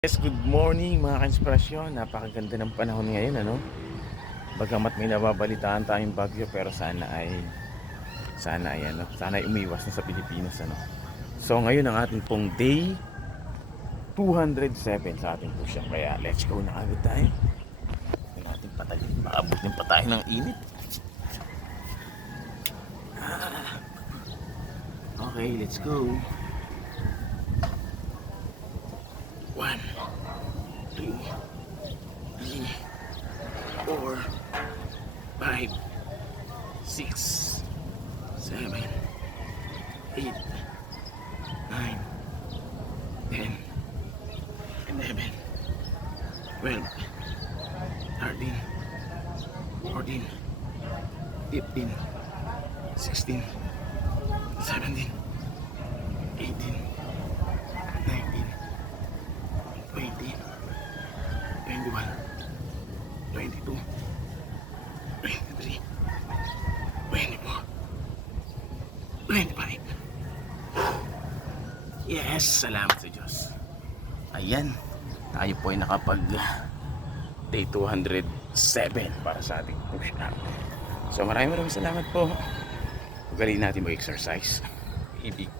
Yes, good morning mga ka-inspirasyon. Napakaganda ng panahon ngayon, ano? Bagamat may nababalitaan tayong bagyo, pero sana ay umiwas na sa Pilipinas, ano? So ngayon ang ating pong day 207 sa ating push-up. Kaya let's go na agad tayo. Hindi natin patayin. Maabutin pa tayo ng init. Okay, let's go. 1, 2, 3, 4, 5, 6, 7, 8, 9, 10, 11, 12, 13, 14, 15, 16, 17, 18, 19, 20, 21, 22, 23, 24, 25. Yes, salamat sa Diyos. Ayan, tayo po ay nakapag day 207 para sa ating push up. So maraming salamat po. Ugaliin natin mag-exercise. Hindi